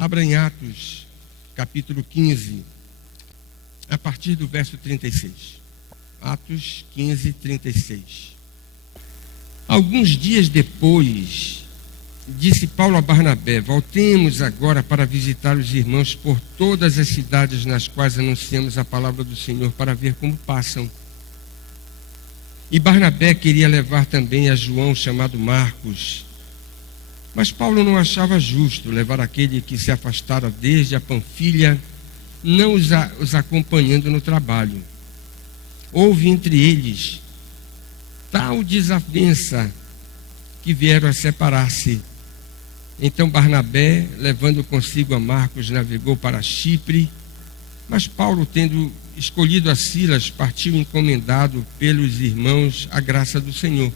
Abra em Atos, capítulo 15, a partir do verso 36. Atos 15, 36. Alguns dias depois, disse Paulo a Barnabé: voltemos agora para visitar os irmãos por todas as cidades nas quais anunciamos a palavra do Senhor, para ver como passam. E Barnabé queria levar também a João, chamado Marcos. Mas Paulo não achava justo levar aquele que se afastara desde a Panfilha, não os acompanhando no trabalho. Houve entre eles tal desavença que vieram a separar-se. Então Barnabé, levando consigo a Marcos, navegou para Chipre, mas Paulo, tendo escolhido a Silas, partiu encomendado pelos irmãos a graça do Senhor.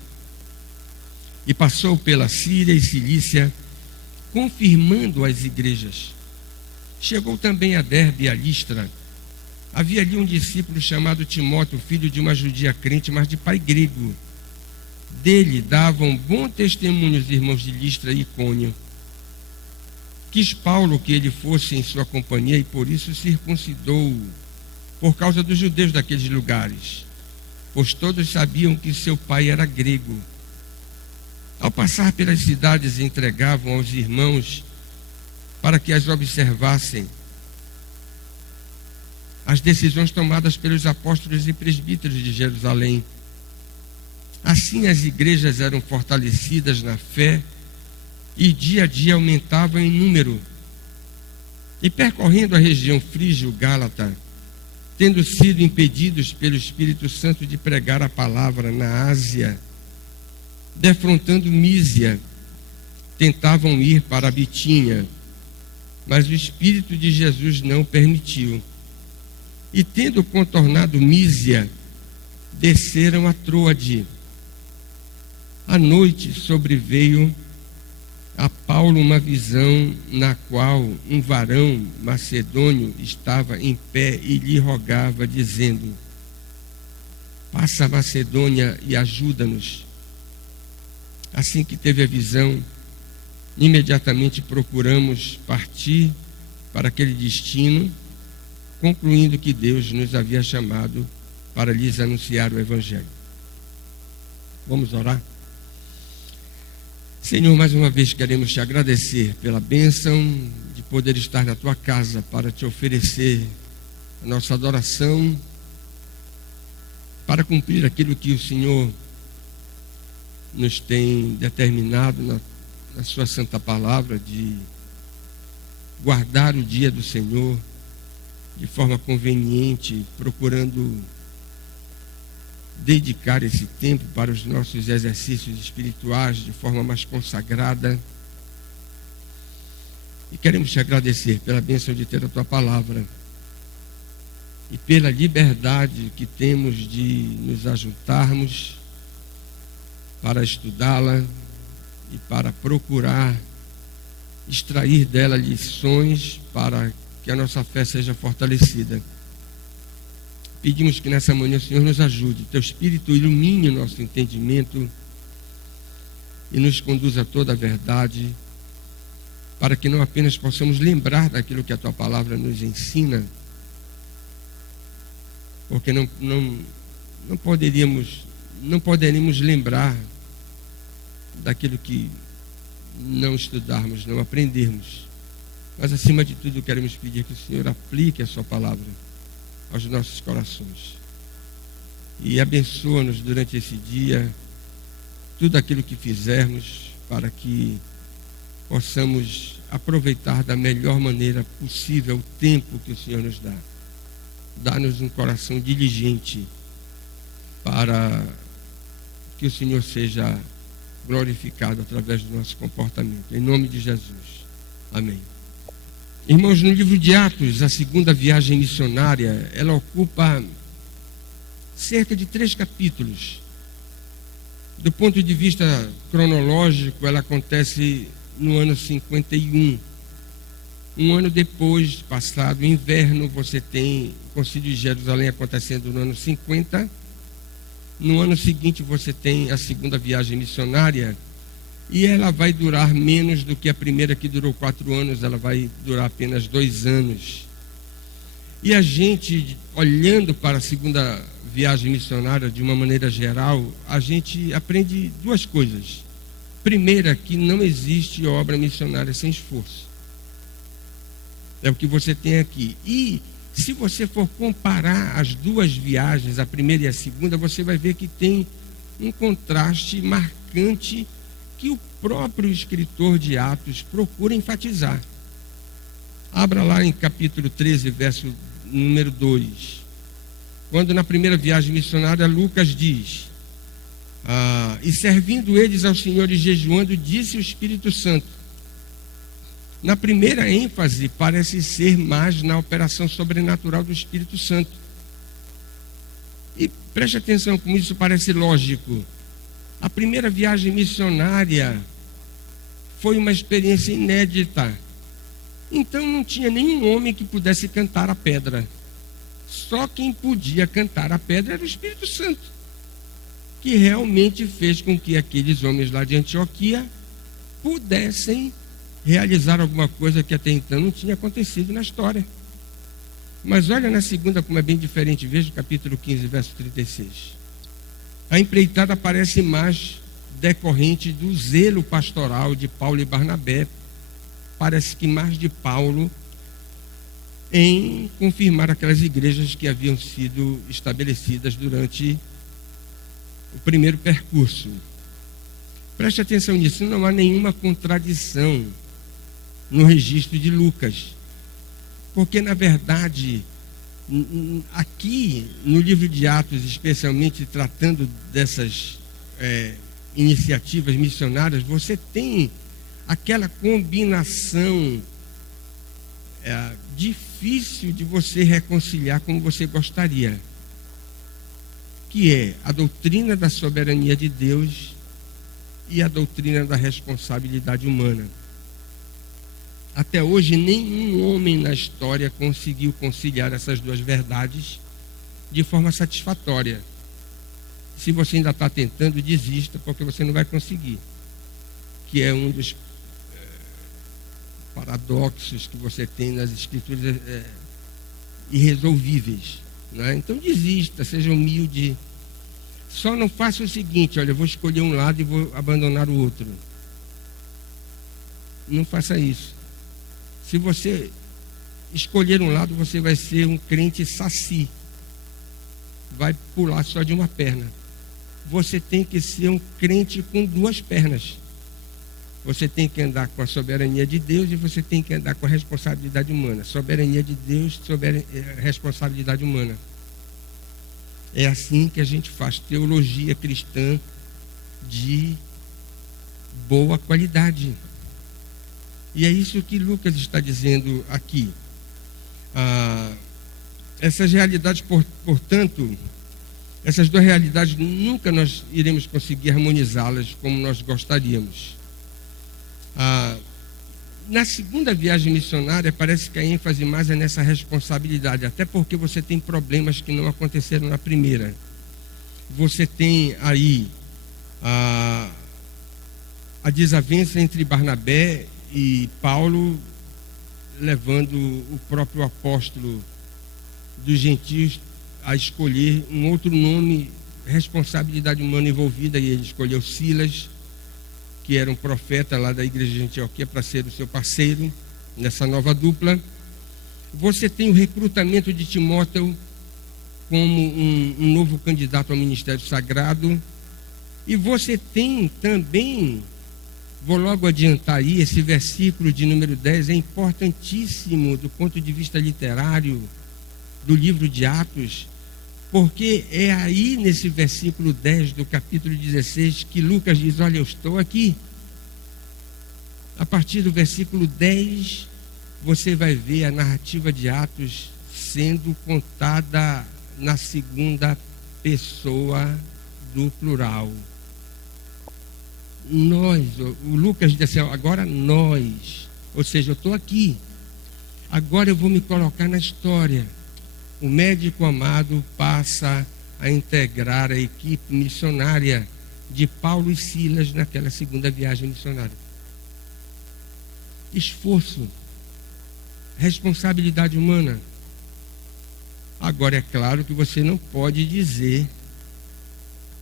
E passou pela Síria e Cilícia, confirmando as igrejas. Chegou também a Derbe e a Listra. Havia ali um discípulo chamado Timóteo, filho de uma judia crente, mas de pai grego. Dele davam bom testemunho os irmãos de Listra e Icônio. Quis Paulo que ele fosse em sua companhia e por isso circuncidou, por causa dos judeus daqueles lugares, pois todos sabiam que seu pai era grego. Ao passar pelas cidades, entregavam aos irmãos para que as observassem as decisões tomadas pelos apóstolos e presbíteros de Jerusalém. Assim as igrejas eram fortalecidas na fé e dia a dia aumentavam em número. E percorrendo a região frígio-gálata, tendo sido impedidos pelo Espírito Santo de pregar a palavra na Ásia, defrontando Mísia, tentavam ir para a Bitínia, mas o Espírito de Jesus não permitiu. E tendo contornado Mísia, desceram a Troade. À noite sobreveio a Paulo uma visão na qual um varão macedônio estava em pé e lhe rogava, dizendo: passa a Macedônia e ajuda-nos. Assim que teve a visão, imediatamente procuramos partir para aquele destino, concluindo que Deus nos havia chamado para lhes anunciar o Evangelho. Vamos orar? Senhor, mais uma vez queremos te agradecer pela bênção de poder estar na tua casa para te oferecer a nossa adoração, para cumprir aquilo que o Senhor nos tem determinado na sua santa palavra, de guardar o dia do Senhor de forma conveniente, procurando dedicar esse tempo para os nossos exercícios espirituais de forma mais consagrada. E queremos te agradecer pela bênção de ter a tua palavra e pela liberdade que temos de nos ajuntarmos para estudá-la e para procurar extrair dela lições para que a nossa fé seja fortalecida. Pedimos que nessa manhã o Senhor nos ajude, teu Espírito ilumine o nosso entendimento e nos conduza a toda a verdade, para que não apenas possamos lembrar daquilo que a tua palavra nos ensina, porque não poderíamos lembrar daquilo que não estudarmos, não aprendermos. Mas acima de tudo queremos pedir que o Senhor aplique a sua palavra aos nossos corações e abençoa-nos durante esse dia, tudo aquilo que fizermos, para que possamos aproveitar da melhor maneira possível o tempo que o Senhor nos dá. Dá-nos um coração diligente para que o Senhor seja glorificado através do nosso comportamento. Em nome de Jesus. Amém. Irmãos, no livro de Atos, a segunda viagem missionária, ela ocupa cerca de 3 capítulos. Do ponto de vista cronológico, ela acontece no ano 51. Um ano depois, passado o inverno, você tem o Concílio de Jerusalém acontecendo no ano 50. No ano seguinte, você tem a segunda viagem missionária. e ela vai durar menos do que a primeira, que durou 4 anos, ela vai durar apenas 2 anos. E a gente, olhando para a segunda viagem missionária de uma maneira geral, a gente aprende 2 coisas. Primeira, que não existe obra missionária sem esforço. É o que você tem aqui. E se você for comparar as 2 viagens, a primeira e a segunda, você vai ver que tem um contraste marcante que o próprio escritor de Atos procura enfatizar. Abra lá em capítulo 13, verso número 2. Quando na primeira viagem missionária, Lucas diz: e servindo eles ao Senhor e jejuando, disse o Espírito Santo. Na primeira ênfase parece ser mais na operação sobrenatural do Espírito Santo. E preste atenção como isso parece lógico. A primeira viagem missionária foi uma experiência inédita. Então não tinha nenhum homem que pudesse cantar a pedra. Só quem podia cantar a pedra era o Espírito Santo, que realmente fez com que aqueles homens lá de Antioquia pudessem realizar alguma coisa que até então não tinha acontecido na história. Mas olha na segunda como é bem diferente. Veja o capítulo 15, verso 36. A empreitada parece mais decorrente do zelo pastoral de Paulo e Barnabé. Parece que mais de Paulo em confirmar aquelas igrejas que haviam sido estabelecidas durante o primeiro percurso. Preste atenção nisso, não há nenhuma contradição no registro de Lucas, porque na verdade aqui no livro de Atos, especialmente tratando dessas iniciativas missionárias, você tem aquela combinação difícil de você reconciliar como você gostaria, que é a doutrina da soberania de Deus e a doutrina da responsabilidade humana. Até hoje, nenhum homem na história conseguiu conciliar essas 2 verdades de forma satisfatória. Se você ainda está tentando, desista, porque você não vai conseguir. Que é um dos paradoxos que você tem nas escrituras irresolvíveis. Né? Então desista, seja humilde. Só não faça o seguinte: olha, eu vou escolher um lado e vou abandonar o outro. Não faça isso. Se você escolher um lado, você vai ser um crente saci. Vai pular só de uma perna. Você tem que ser um crente com 2 pernas. Você tem que andar com a soberania de Deus e você tem que andar com a responsabilidade humana. Soberania de Deus, responsabilidade humana. É assim que a gente faz teologia cristã de boa qualidade. E é isso que Lucas está dizendo aqui. Essas realidades, portanto, essas 2 realidades nunca nós iremos conseguir harmonizá-las como nós gostaríamos. Na segunda viagem missionária, parece que a ênfase mais é nessa responsabilidade, até porque você tem problemas que não aconteceram na primeira. Você tem aí a desavença entre Barnabé e Paulo, levando o próprio apóstolo dos gentios a escolher um outro nome, responsabilidade humana envolvida, e ele escolheu Silas, que era um profeta lá da igreja de Antioquia, para ser o seu parceiro nessa nova dupla. Você tem o recrutamento de Timóteo como um novo candidato ao ministério sagrado. E você tem também, vou logo adiantar aí, esse versículo de número 10 é importantíssimo do ponto de vista literário do livro de Atos, porque é aí nesse versículo 10 do capítulo 16 que Lucas diz: olha, eu estou aqui. A partir do versículo 10 você vai ver a narrativa de Atos sendo contada na segunda pessoa do plural. Nós, o Lucas diz assim: agora nós, ou seja, eu estou aqui, agora eu vou me colocar na história. O médico amado passa a integrar a equipe missionária de Paulo e Silas naquela segunda viagem missionária. Esforço, responsabilidade humana. Agora, é claro que você não pode dizer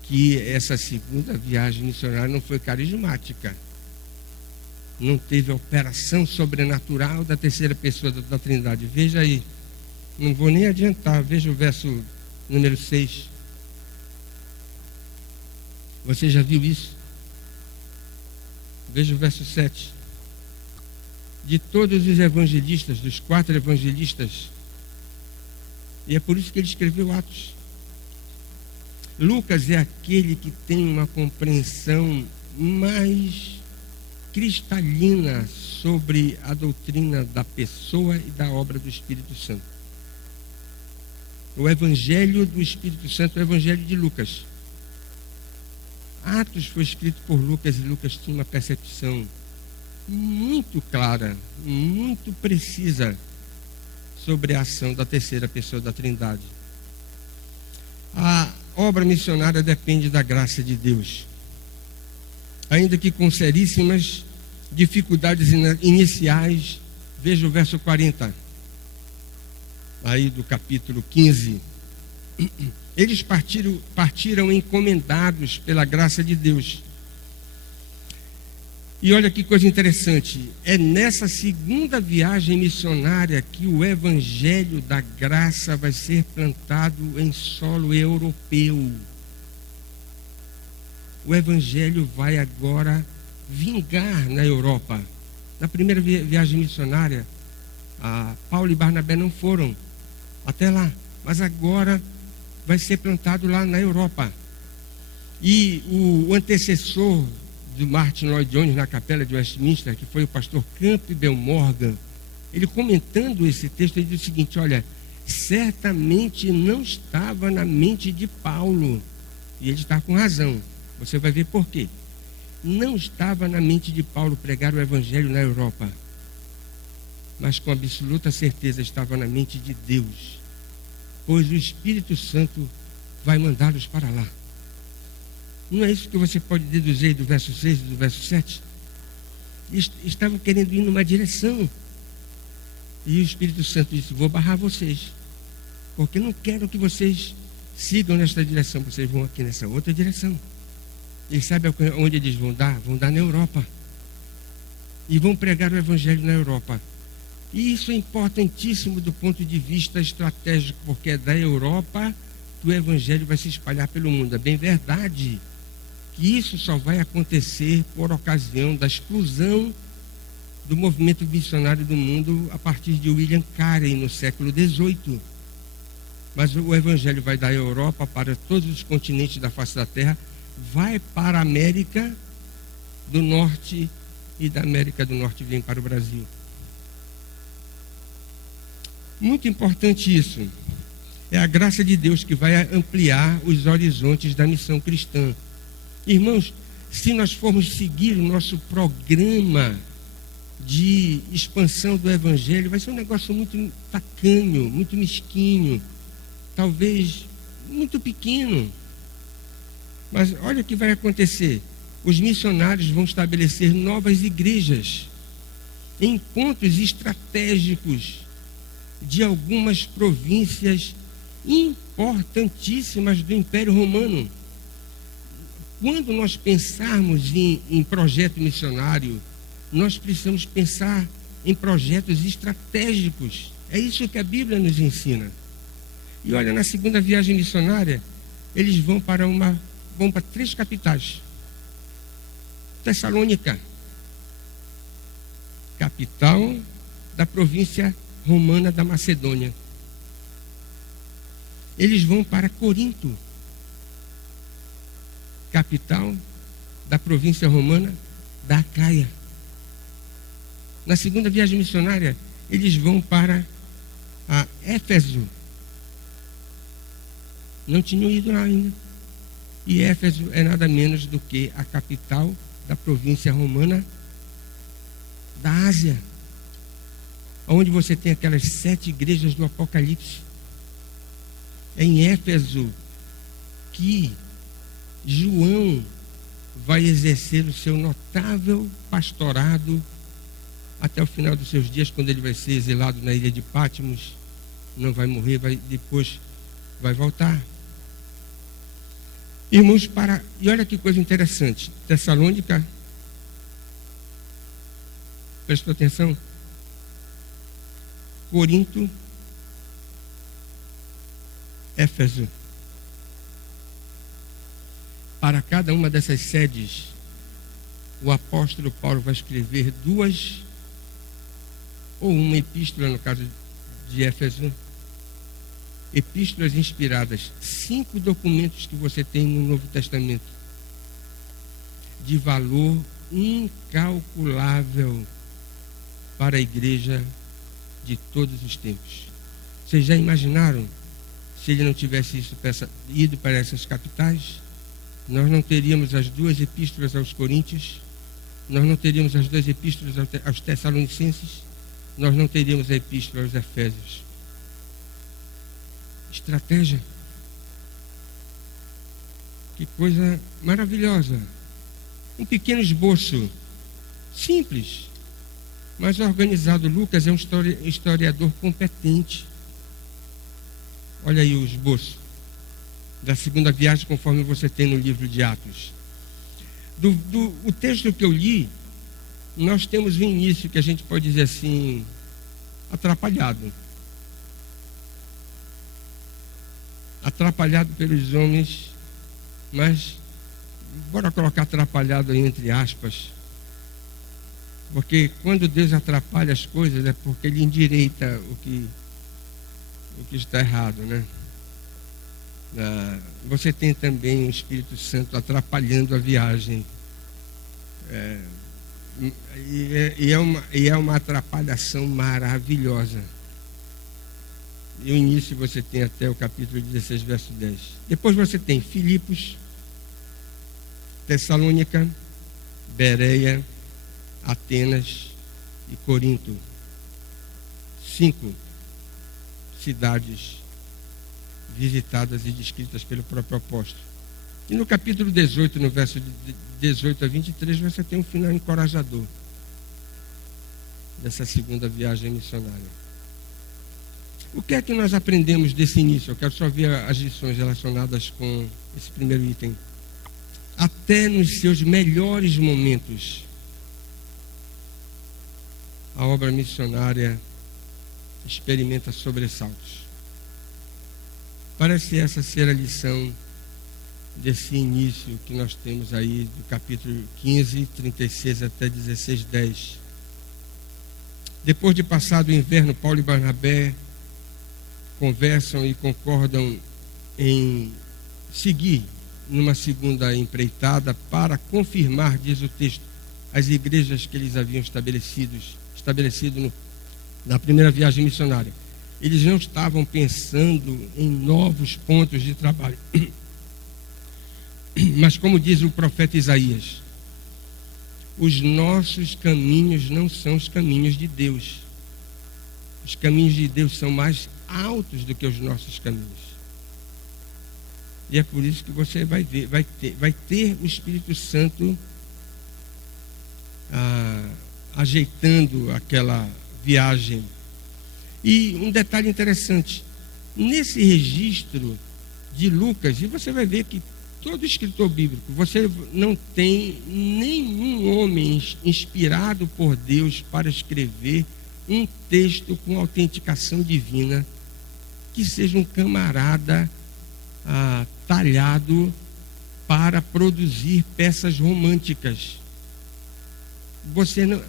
que essa segunda viagem missionária não foi carismática. Não teve a operação sobrenatural da terceira pessoa da Trindade. Veja aí, não vou nem adiantar, veja o verso número 6. Você já viu isso? Veja o verso 7. De todos os evangelistas, dos 4 evangelistas, e é por isso que ele escreveu Atos. Lucas é aquele que tem uma compreensão mais cristalina sobre a doutrina da pessoa e da obra do Espírito Santo. O Evangelho do Espírito Santo é o Evangelho de Lucas. Atos foi escrito por Lucas e Lucas tinha uma percepção muito clara, muito precisa sobre a ação da terceira pessoa da Trindade. A obra missionária depende da graça de Deus. Ainda que com seríssimas dificuldades iniciais, veja o verso 40, aí do capítulo 15. Eles partiram encomendados pela graça de Deus. E olha que coisa interessante, é nessa segunda viagem missionária que o evangelho da graça vai ser plantado em solo europeu. O evangelho vai agora vingar na Europa. Na primeira viagem missionária, Paulo e Barnabé não foram até lá, mas agora vai ser plantado lá na Europa. E o antecessor do Martin Lloyd-Jones na capela de Westminster, que foi o pastor Campbell Morgan, ele comentando esse texto, ele diz o seguinte: olha, certamente não estava na mente de Paulo, e ele está com razão, você vai ver por quê. Não estava na mente de Paulo pregar o evangelho na Europa, mas com absoluta certeza estava na mente de Deus, pois o Espírito Santo vai mandá-los para lá. Não é isso que você pode deduzir do verso 6 e do verso 7? Estavam querendo ir numa direção. E o Espírito Santo disse: vou barrar vocês, porque não quero que vocês sigam nesta direção, vocês vão aqui nessa outra direção. E sabe onde eles vão dar? Vão dar na Europa. E vão pregar o evangelho na Europa. E isso é importantíssimo do ponto de vista estratégico, porque é da Europa que o evangelho vai se espalhar pelo mundo. É bem verdade que isso só vai acontecer por ocasião da exclusão do movimento missionário do mundo a partir de William Carey, no século XVIII. Mas o evangelho vai da Europa para todos os continentes da face da terra, vai para a América do Norte, e da América do Norte vem para o Brasil. Muito importante isso. É a graça de Deus que vai ampliar os horizontes da missão cristã. Irmãos, se nós formos seguir o nosso programa de expansão do evangelho, vai ser um negócio muito tacanho, muito mesquinho, talvez muito pequeno. Mas olha o que vai acontecer. Os missionários vão estabelecer novas igrejas em pontos estratégicos de algumas províncias importantíssimas do Império Romano. Quando nós pensarmos em projeto missionário, nós precisamos pensar em projetos estratégicos. É isso que a Bíblia nos ensina. E olha, na segunda viagem missionária, eles vão para 3 capitais. Tessalônica, capital da província romana da Macedônia. Eles vão para Corinto, capital da província romana da Acaia. Na segunda viagem missionária, eles vão para Éfeso. Não tinham ido lá ainda. E Éfeso é nada menos do que a capital da província romana da Ásia, onde você tem aquelas 7 igrejas do Apocalipse. É em Éfeso que João vai exercer o seu notável pastorado até o final dos seus dias, quando ele vai ser exilado na ilha de Patmos. Não vai morrer, depois vai voltar. Irmãos, e olha que coisa interessante. Tessalônica, prestou atenção? Corinto, Éfeso. Para cada uma dessas sedes, o apóstolo Paulo vai escrever 2 ou uma epístola, no caso de Éfeso, epístolas inspiradas, 5 documentos que você tem no Novo Testamento, de valor incalculável para a igreja de todos os tempos. Vocês já imaginaram se ele não tivesse ido para essas capitais? Nós não teríamos as 2 epístolas aos Coríntios, nós não teríamos as 2 epístolas aos Tessalonicenses, nós não teríamos a epístola aos Efésios. Estratégia. Que coisa maravilhosa. Um pequeno esboço, simples, mas organizado. Lucas é um historiador competente. Olha aí o esboço da segunda viagem, conforme você tem no livro de Atos. O texto que eu li, nós temos um início que a gente pode dizer assim, atrapalhado. Atrapalhado pelos homens, mas bora colocar atrapalhado aí entre aspas, porque quando Deus atrapalha as coisas é porque Ele endireita o que está errado, né? Você tem também o Espírito Santo atrapalhando a viagem, e é uma atrapalhação maravilhosa. E o início você tem até o capítulo 16, verso 10. Depois você tem Filipos, Tessalônica, Bereia, Atenas e Corinto. 5 cidades visitadas e descritas pelo próprio apóstolo. E no capítulo 18, no verso de 18 a 23, você tem um final encorajador dessa segunda viagem missionária. O que é que nós aprendemos desse início? Eu quero só ver as lições relacionadas com esse primeiro item. Até nos seus melhores momentos, a obra missionária experimenta sobressaltos. Parece essa ser a lição desse início que nós temos aí do capítulo 15, 36 até 16, 10. Depois de passado o inverno, Paulo e Barnabé conversam e concordam em seguir numa segunda empreitada para confirmar, diz o texto, as igrejas que eles haviam estabelecido na primeira viagem missionária. Eles não estavam pensando em novos pontos de trabalho, mas como diz o profeta Isaías, os nossos caminhos não são os caminhos de Deus. Os caminhos de Deus são mais altos do que os nossos caminhos. E é por isso que você vai ter o Espírito Santo ajeitando aquela viagem. E um detalhe interessante, nesse registro de Lucas, e você vai ver que todo escritor bíblico, você não tem nenhum homem inspirado por Deus para escrever um texto com autenticação divina que seja um camarada talhado para produzir peças românticas. Você não,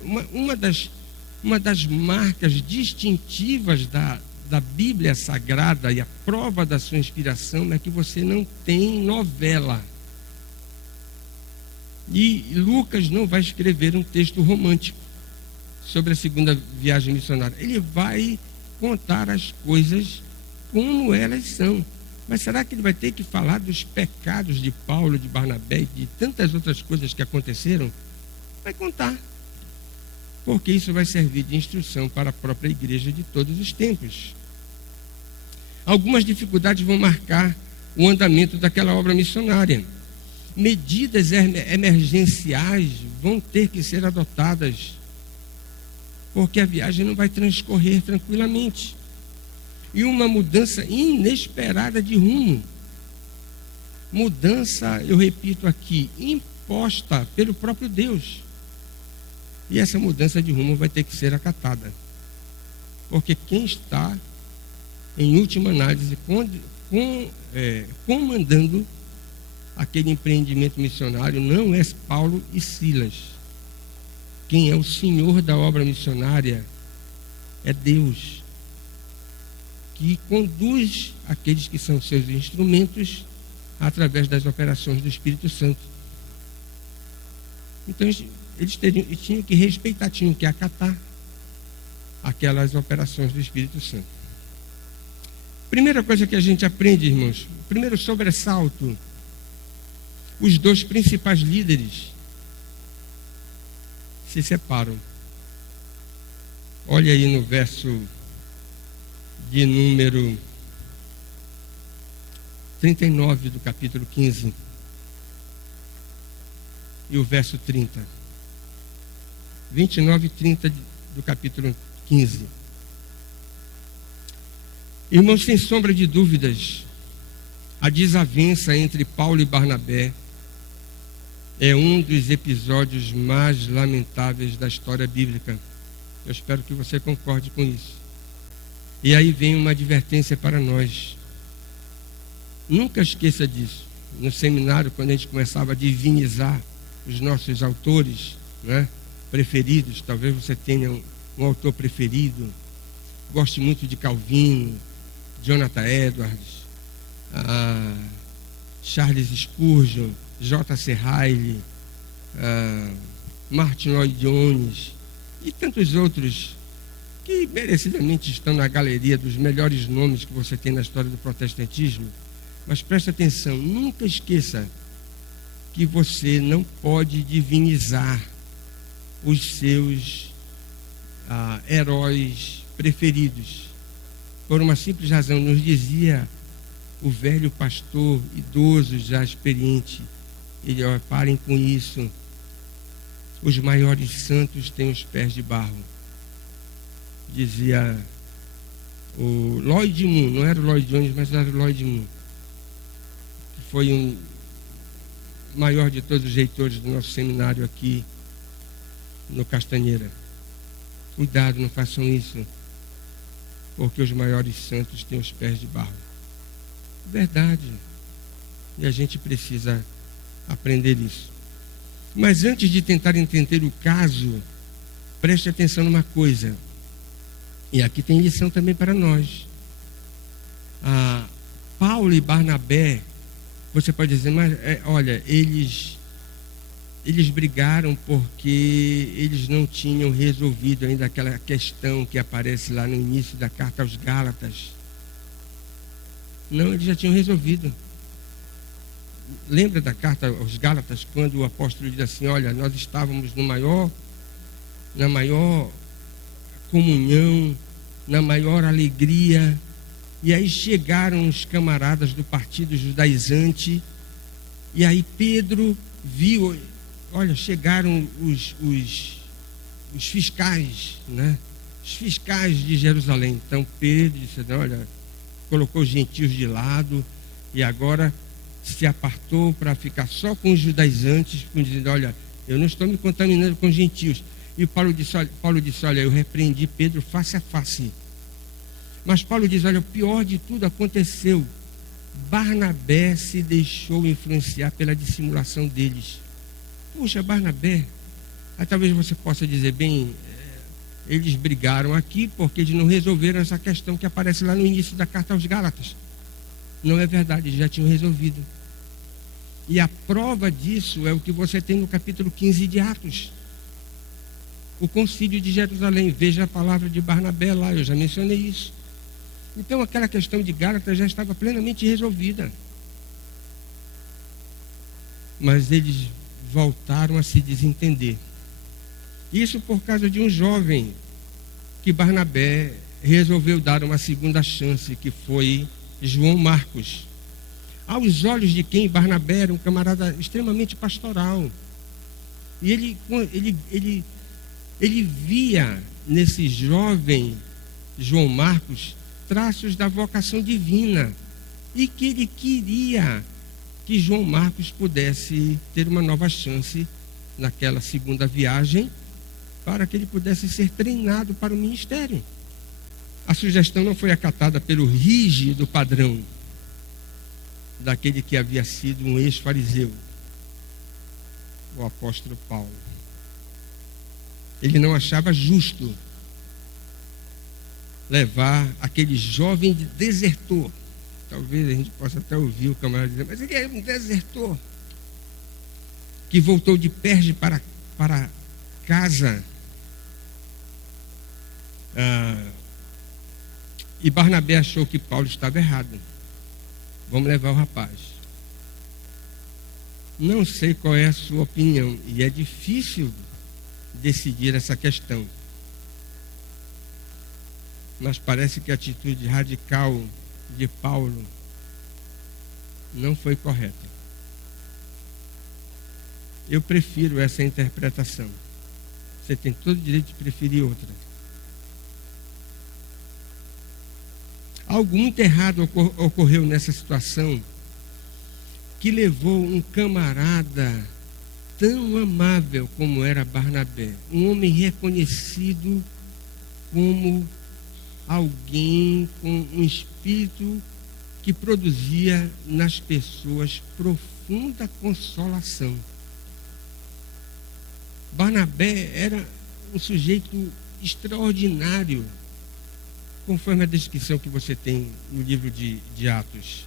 uma das marcas distintivas da Bíblia Sagrada e a prova da sua inspiração é que você não tem novela. E Lucas não vai escrever um texto romântico sobre a segunda viagem missionária. Ele vai contar as coisas como elas são. Mas será que ele vai ter que falar dos pecados de Paulo, de Barnabé e de tantas outras coisas que aconteceram? Vai contar. Porque isso vai servir de instrução para a própria igreja de todos os tempos. Algumas dificuldades vão marcar o andamento daquela obra missionária. medidas emergenciais vão ter que ser adotadas, porque a viagem não vai transcorrer tranquilamente. E uma mudança inesperada de rumo. Mudança, eu repito aqui, imposta pelo próprio Deus. E essa mudança de rumo vai ter que ser acatada. Porque quem está, em última análise, comandando aquele empreendimento missionário não é Paulo e Silas. Quem é o senhor da obra missionária é Deus, que conduz aqueles que são seus instrumentos através das operações do Espírito Santo. Então eles tinham que respeitar, tinham que acatar aquelas operações do Espírito Santo. Primeira coisa que a gente aprende, irmãos, primeiro sobressalto: os dois principais líderes se separam. Olha aí no verso de número 39 do capítulo 15 e o verso 30. 29 e 30 do capítulo 15. Irmãos, sem sombra de dúvidas, a desavença entre Paulo e Barnabé é um dos episódios mais lamentáveis da história bíblica. Eu espero que você concorde com isso. E aí vem uma advertência para nós. Nunca esqueça disso. No seminário, quando a gente começava a divinizar os nossos autores, né, preferidos, talvez você tenha um autor preferido. Goste muito de Calvino, Jonathan Edwards, Charles Spurgeon, J.C. Ryle, Martin Lloyd Jones e tantos outros que merecidamente estão na galeria dos melhores nomes que você tem na história do protestantismo. Mas preste atenção, nunca esqueça que você não pode divinizar os seus heróis preferidos. Por uma simples razão, nos dizia o velho pastor idoso, já experiente, ele: ó, parem com isso, os maiores santos têm os pés de barro. Dizia o Lloyd Moon, não era o Lloyd Jones, mas era o Lloyd Moon, que foi um maior de todos os reitores do nosso seminário aqui no Castanheira. Cuidado, não façam isso, porque os maiores santos têm os pés de barro. Verdade. E a gente precisa aprender isso. Mas antes de tentar entender o caso, preste atenção numa coisa. E aqui tem lição também para nós. Paulo e Barnabé, você pode dizer, mas olha, eles brigaram porque eles não tinham resolvido ainda aquela questão que aparece lá no início da carta aos Gálatas. Não, eles já tinham resolvido. Lembra da carta aos Gálatas, quando o apóstolo diz assim: olha, nós estávamos na maior comunhão, na maior alegria, e aí chegaram os camaradas do partido judaizante, e aí Pedro viu, olha, chegaram os fiscais, né? Os fiscais de Jerusalém. Então Pedro disse: olha, colocou os gentios de lado e agora se apartou para ficar só com os judaizantes, dizendo: olha, eu não estou me contaminando com os gentios. E Paulo disse: olha, eu repreendi Pedro face a face. Mas Paulo diz: olha, o pior de tudo aconteceu. Barnabé se deixou influenciar pela dissimulação deles. Puxa, Barnabé. Aí talvez você possa dizer: bem, eles brigaram aqui porque eles não resolveram essa questão que aparece lá no início da carta aos Gálatas. Não é verdade, eles já tinham resolvido. E a prova disso é o que você tem no capítulo 15 de Atos. O concílio de Jerusalém. Veja a palavra de Barnabé lá, eu já mencionei isso. Então aquela questão de Gálatas já estava plenamente resolvida. Mas eles voltaram a se desentender. Isso por causa de um jovem que Barnabé resolveu dar uma segunda chance, que foi João Marcos. aos olhos de quem Barnabé era um camarada extremamente pastoral. E ele via nesse jovem João Marcos traços da vocação divina e que ele queria que João Marcos pudesse ter uma nova chance naquela segunda viagem para que ele pudesse ser treinado para o ministério. A sugestão não foi acatada pelo rígido padrão daquele que havia sido um ex-fariseu, o apóstolo Paulo. Ele não achava justo levar aquele jovem de desertor. Talvez a gente possa até ouvir o camarada dizer, mas ele é um desertor que voltou de Perge para casa. E Barnabé achou que Paulo estava errado. Vamos levar o rapaz. Não sei qual é a sua opinião, e é difícil decidir essa questão. Mas parece que a atitude radical de Paulo não foi correta. Eu prefiro essa interpretação. Você tem todo o direito de preferir outra. Algo muito errado ocorreu nessa situação que levou um camarada tão amável como era Barnabé, um homem reconhecido como alguém com um espírito que produzia nas pessoas profunda consolação. Barnabé era um sujeito extraordinário, conforme a descrição que você tem no livro de Atos.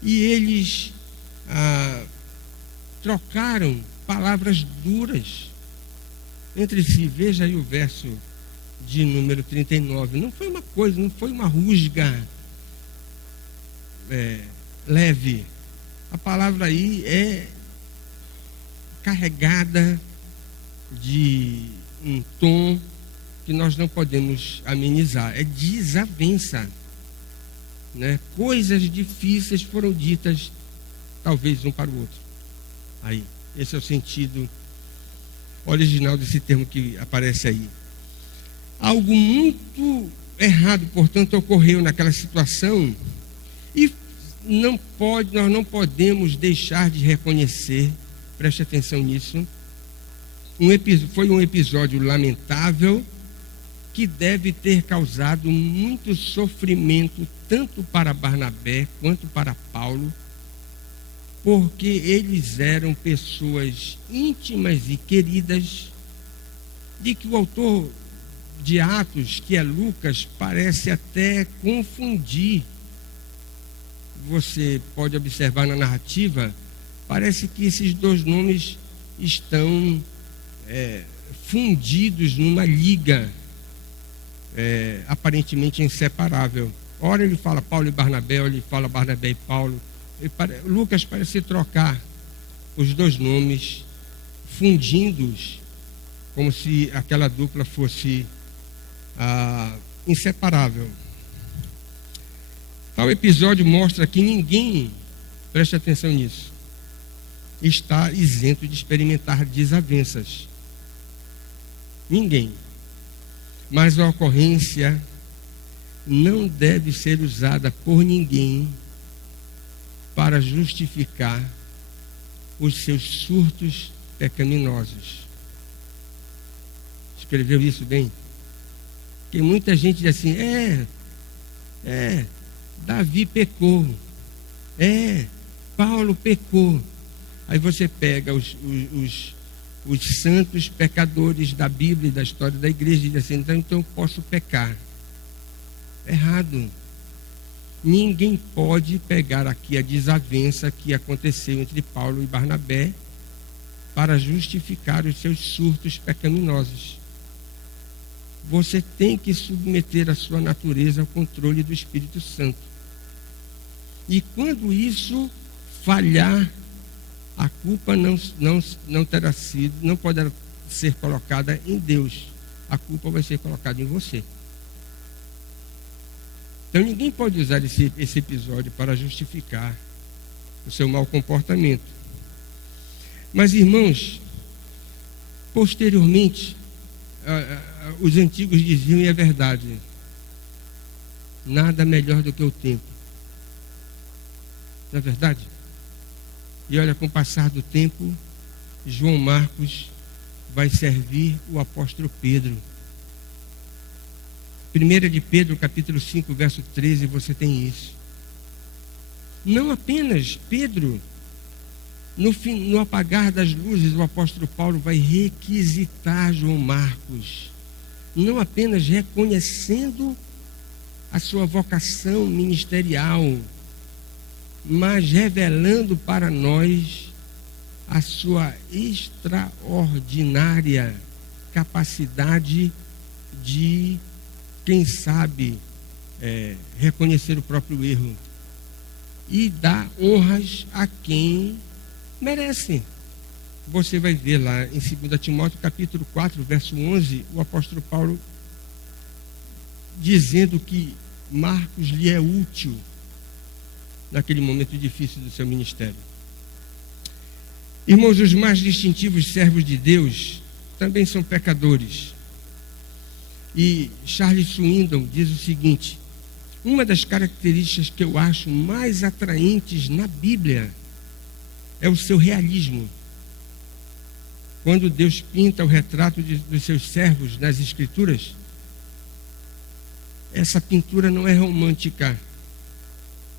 E eles trocaram palavras duras entre si. Veja aí o verso de número 39. Não foi uma coisa, não foi uma rusga leve. A palavra aí é carregada de um tom que nós não podemos amenizar. É desavença, né? Coisas difíceis foram ditas, talvez um para o outro. Aí, esse é o sentido original desse termo que aparece aí. Algo muito errado, portanto, ocorreu naquela situação e nós não podemos deixar de reconhecer, preste atenção nisso, foi um episódio lamentável que deve ter causado muito sofrimento tanto para Barnabé quanto para Paulo, porque eles eram pessoas íntimas e queridas, de que o autor de Atos, que é Lucas, parece até confundir. Você pode observar na narrativa, parece que esses dois nomes estão fundidos numa liga aparentemente inseparável. Ora ele fala Paulo e Barnabé, ora ele fala Barnabé e Paulo. Lucas parece trocar os dois nomes, fundindo-os, como se aquela dupla fosse inseparável. Tal episódio mostra que ninguém, preste atenção nisso, está isento de experimentar desavenças. Ninguém. Mas a ocorrência não deve ser usada por ninguém para justificar os seus surtos pecaminosos. Escreveu isso bem? Porque muita gente diz assim, Davi pecou, Paulo pecou. Aí você pega os santos pecadores da Bíblia e da história da igreja e diz assim, então eu posso pecar. Errado. Ninguém pode pegar aqui a desavença que aconteceu entre Paulo e Barnabé para justificar os seus surtos pecaminosos. Você tem que submeter a sua natureza ao controle do Espírito Santo. E quando isso falhar, a culpa não poderá ser colocada em Deus. A culpa vai ser colocada em você. Então ninguém pode usar esse episódio para justificar o seu mau comportamento. Mas, irmãos, posteriormente, os antigos diziam, e é verdade, nada melhor do que o tempo. Não é verdade? E olha, com o passar do tempo, João Marcos vai servir o apóstolo Pedro. 1 de Pedro, capítulo 5, verso 13, você tem isso. Não apenas Pedro, no apagar das luzes, o apóstolo Paulo vai requisitar João Marcos, não apenas reconhecendo a sua vocação ministerial, mas revelando para nós a sua extraordinária capacidade de, quem sabe, reconhecer o próprio erro e dar honras a quem merece. Você vai ver lá em 2 Timóteo capítulo 4, verso 11, o apóstolo Paulo dizendo que Marcos lhe é útil naquele momento difícil do seu ministério. Irmãos, os mais distintivos servos de Deus também são pecadores. E Charles Swindoll diz o seguinte: uma das características que eu acho mais atraentes na Bíblia é o seu realismo. Quando Deus pinta o retrato dos seus servos nas Escrituras, essa pintura não é romântica.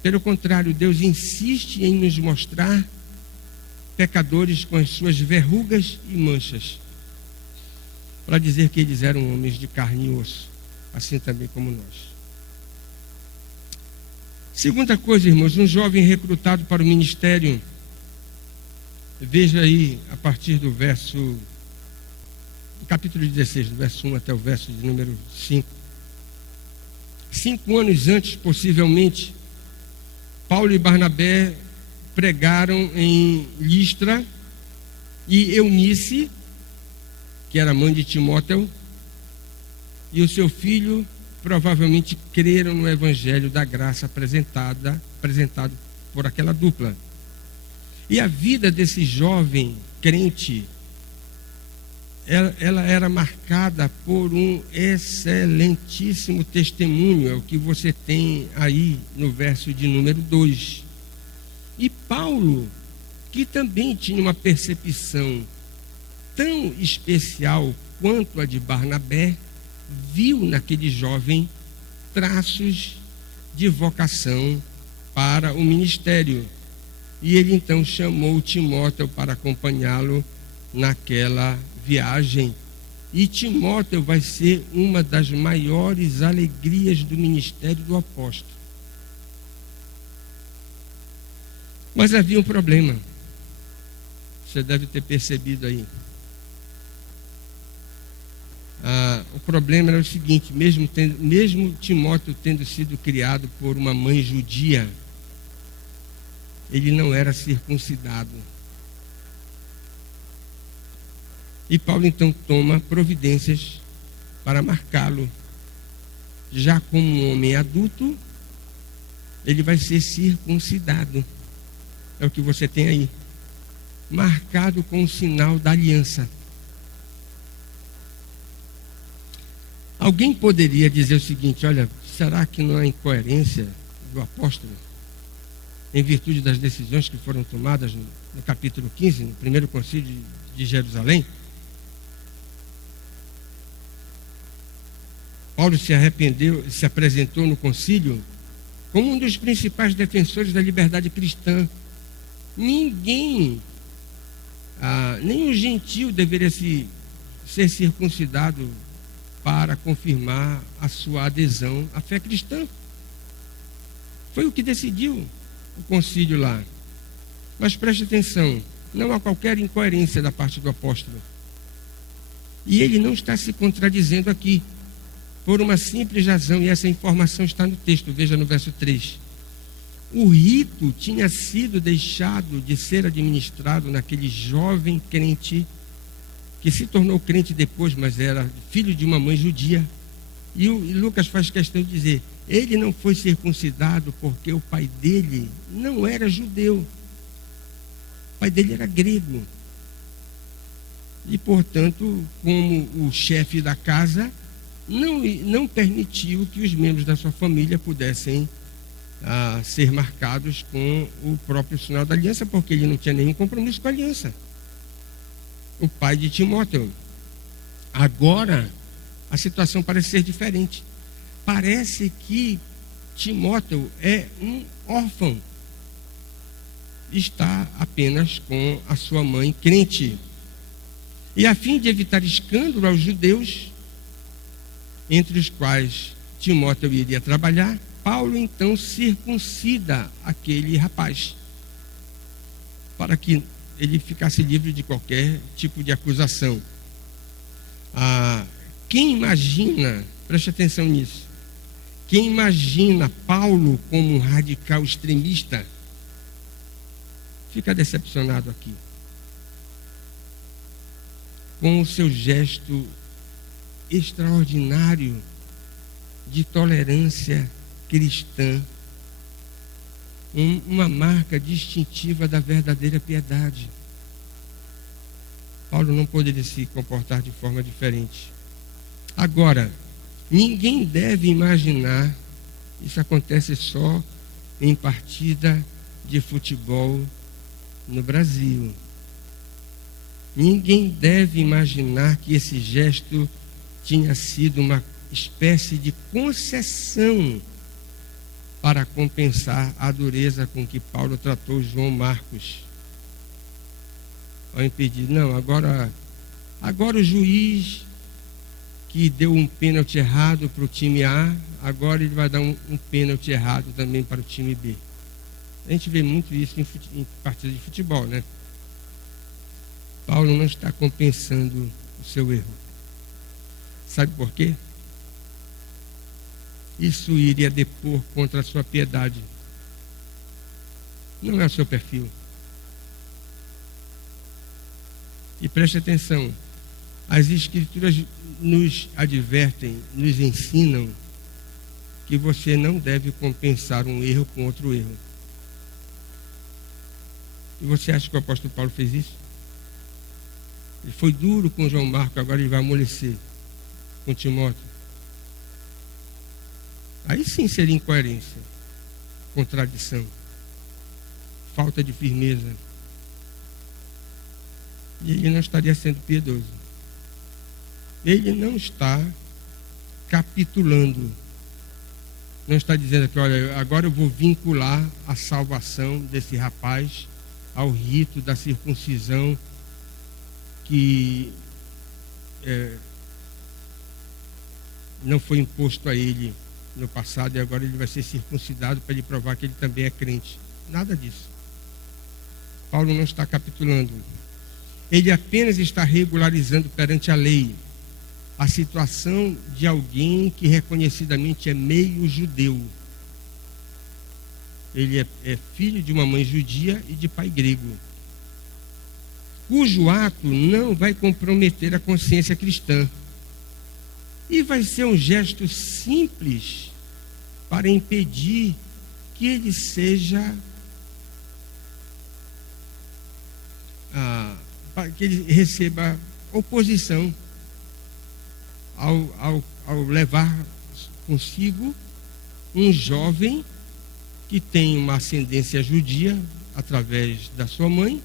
Pelo contrário, Deus insiste em nos mostrar pecadores com as suas verrugas e manchas, para dizer que eles eram homens de carne e osso, assim também como nós. Segunda coisa, irmãos, um jovem recrutado para o ministério. Veja aí, a partir do capítulo 16, do verso 1 até o verso de número 5. 5 anos antes, possivelmente, Paulo e Barnabé pregaram em Listra, e Eunice, que era mãe de Timóteo, e o seu filho provavelmente creram no evangelho da graça apresentado por aquela dupla. E a vida desse jovem crente, ela era marcada por um excelentíssimo testemunho, é o que você tem aí no verso de número 2. E Paulo, que também tinha uma percepção tão especial quanto a de Barnabé, viu naquele jovem traços de vocação para o ministério. E ele então chamou Timóteo para acompanhá-lo naquela viagem. E Timóteo vai ser uma das maiores alegrias do ministério do apóstolo. Mas havia um problema. Você deve ter percebido aí. O problema era o seguinte: mesmo Timóteo tendo sido criado por uma mãe judia, ele não era circuncidado. E Paulo então toma providências para marcá-lo. Já como um homem adulto, ele vai ser circuncidado. É o que você tem aí, marcado com o sinal da aliança. Alguém poderia dizer o seguinte: olha, será que não há incoerência do apóstolo em virtude das decisões que foram tomadas no capítulo 15, no primeiro concílio de Jerusalém? Paulo se arrependeu, se apresentou no concílio como um dos principais defensores da liberdade cristã. Ninguém, nem um gentil deveria ser circuncidado para confirmar a sua adesão à fé cristã. Foi o que decidiu o concílio lá. Mas preste atenção, não há qualquer incoerência da parte do apóstolo. E ele não está se contradizendo aqui, por uma simples razão, e essa informação está no texto, veja no verso 3. O rito tinha sido deixado de ser administrado naquele jovem crente, que se tornou crente depois, mas era filho de uma mãe judia. E Lucas faz questão de dizer Ele não foi circuncidado porque o pai dele não era judeu. O pai dele era grego. E, portanto, como o chefe da casa, não permitiu que os membros da sua família pudessem ser marcados com o próprio sinal da aliança, porque ele não tinha nenhum compromisso com a aliança. O pai de Timóteo. Agora, a situação parece ser diferente. Parece que Timóteo é um órfão. Está apenas com a sua mãe crente. E a fim de evitar escândalo aos judeus, entre os quais Timóteo iria trabalhar, Paulo então circuncida aquele rapaz, para que ele ficasse livre de qualquer tipo de acusação. Quem imagina, preste atenção nisso, quem imagina Paulo como um radical extremista, fica decepcionado aqui. Com o seu gesto extraordinário de tolerância cristã, uma marca distintiva da verdadeira piedade. Paulo não poderia se comportar de forma diferente. Agora, ninguém deve imaginar, isso acontece só em partida de futebol no Brasil. Ninguém deve imaginar que esse gesto tinha sido uma espécie de concessão para compensar a dureza com que Paulo tratou João Marcos. Ao impedir, não, agora o juiz que deu um pênalti errado para o time A, agora ele vai dar um pênalti errado também para o time B. A gente vê muito isso em partidas de futebol, né? Paulo não está compensando o seu erro. Sabe por quê? Isso iria depor contra a sua piedade. Não é o seu perfil. E preste atenção, as Escrituras nos advertem, nos ensinam que você não deve compensar um erro com outro erro. E você acha que o apóstolo Paulo fez isso? Ele foi duro com João Marcos, agora ele vai amolecer com Timóteo. Aí sim seria incoerência, contradição, falta de firmeza. E ele não estaria sendo piedoso. Ele não está capitulando. Não está dizendo que, olha, agora eu vou vincular a salvação desse rapaz ao rito da circuncisão que não foi imposto a ele no passado e agora ele vai ser circuncidado para ele provar que ele também é crente. Nada disso. Paulo não está capitulando. Ele apenas está regularizando perante a lei a situação de alguém que reconhecidamente é meio judeu. Ele é filho de uma mãe judia e de pai grego, cujo ato não vai comprometer a consciência cristã. E vai ser um gesto simples para impedir que ele seja, para que ele receba oposição ao levar consigo um jovem que tem uma ascendência judia através da sua mãe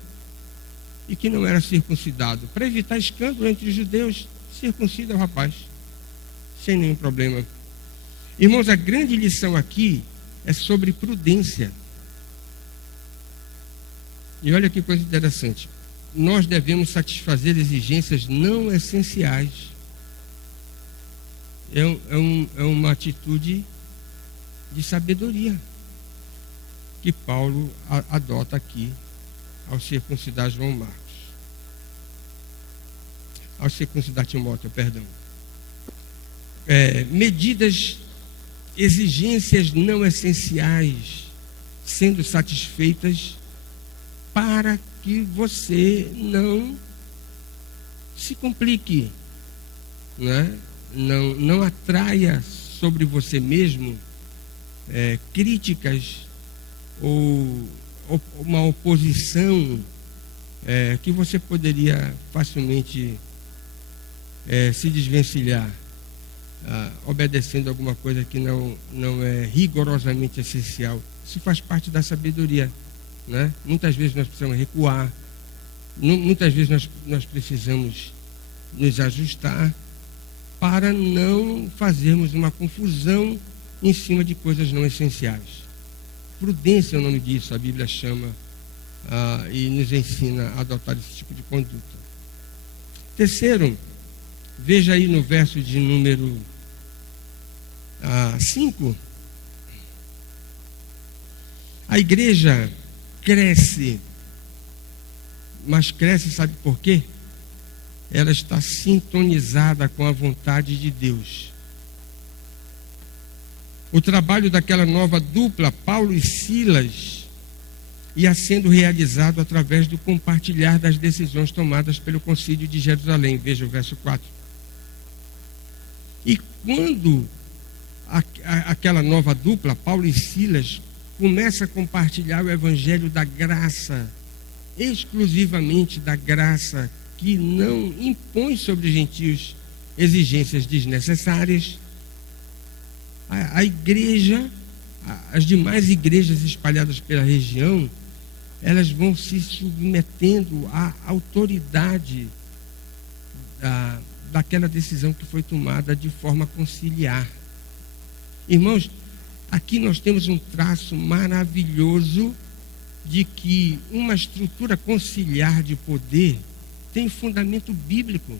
e que não era circuncidado. Para evitar escândalo entre os judeus, circuncida o rapaz, sem nenhum problema. Irmãos, a grande lição aqui é sobre prudência. E olha que coisa interessante. Nós devemos satisfazer exigências não essenciais. É uma atitude de sabedoria que Paulo adota aqui ao circuncidar João Marcos. Ao circuncidar Timóteo, perdão. Medidas, exigências não essenciais sendo satisfeitas para que você não se complique, né? Não atraia sobre você mesmo críticas ou uma oposição que você poderia facilmente se desvencilhar, obedecendo alguma coisa que não é rigorosamente essencial. Isso faz parte da sabedoria, né? Muitas vezes nós precisamos recuar, muitas vezes nós precisamos nos ajustar para não fazermos uma confusão em cima de coisas não essenciais. Prudência é o nome disso, a Bíblia chama e nos ensina a adotar esse tipo de conduta. Terceiro, veja aí no verso de número 5, a igreja cresce, mas cresce, sabe por quê? Ela está sintonizada com a vontade de Deus. O trabalho daquela nova dupla, Paulo e Silas, ia sendo realizado através do compartilhar das decisões tomadas pelo Concílio de Jerusalém. Veja o verso 4. E quando aquela nova dupla, Paulo e Silas, começa a compartilhar o evangelho da graça, exclusivamente da graça, que não impõe sobre os gentios exigências desnecessárias, a igreja, as demais igrejas espalhadas pela região, elas vão se submetendo à autoridade daquela decisão que foi tomada de forma conciliar. Irmãos, aqui nós temos um traço maravilhoso de que uma estrutura conciliar de poder tem fundamento bíblico.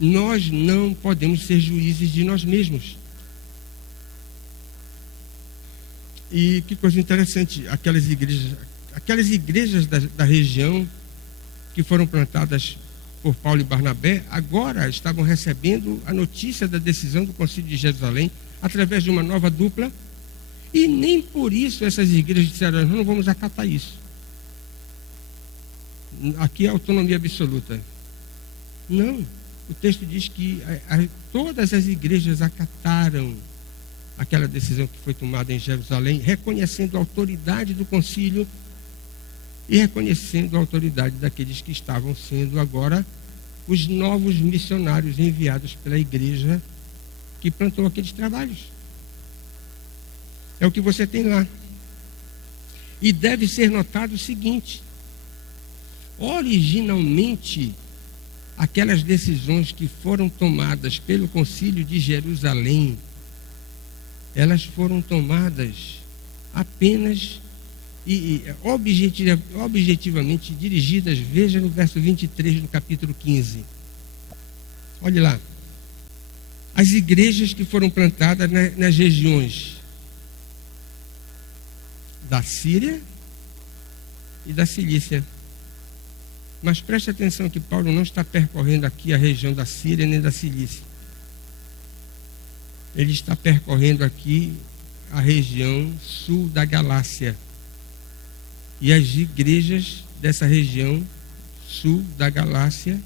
Nós não podemos ser juízes de nós mesmos. E que coisa interessante, aquelas igrejas da região que foram plantadas por Paulo e Barnabé, agora estavam recebendo a notícia da decisão do Concílio de Jerusalém através de uma nova dupla, e nem por isso essas igrejas disseram: não vamos acatar isso. Aqui é autonomia absoluta. Não, o texto diz que todas as igrejas acataram aquela decisão que foi tomada em Jerusalém, reconhecendo a autoridade do concílio e reconhecendo a autoridade daqueles que estavam sendo agora os novos missionários enviados pela igreja que plantou aqueles trabalhos. É o que você tem lá. E deve ser notado o seguinte: originalmente, aquelas decisões que foram tomadas pelo Concílio de Jerusalém, elas foram tomadas apenas e objetivamente dirigidas. Veja no verso 23 do capítulo 15. Olhe lá. As igrejas que foram plantadas nas regiões da Síria e da Cilícia. Mas preste atenção que Paulo não está percorrendo aqui a região da Síria nem da Cilícia. Ele está percorrendo aqui a região sul da Galácia. E as igrejas dessa região sul da Galácia,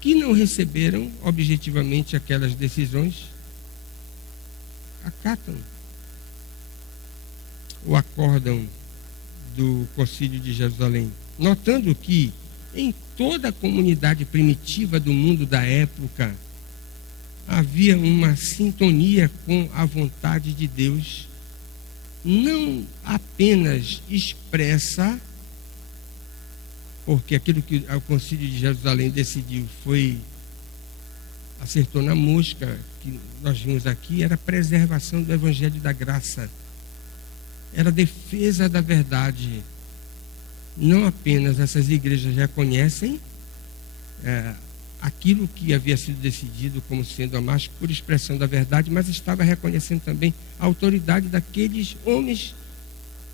que não receberam objetivamente aquelas decisões, acatam o acórdão do Concílio de Jerusalém, notando que em toda a comunidade primitiva do mundo da época havia uma sintonia com a vontade de Deus, não apenas expressa, porque aquilo que o Concílio de Jerusalém decidiu acertou na mosca, que nós vimos aqui, era a preservação do Evangelho da Graça, era a defesa da verdade. Não apenas essas igrejas reconhecem aquilo que havia sido decidido como sendo a mais pura expressão da verdade, mas estava reconhecendo também a autoridade daqueles homens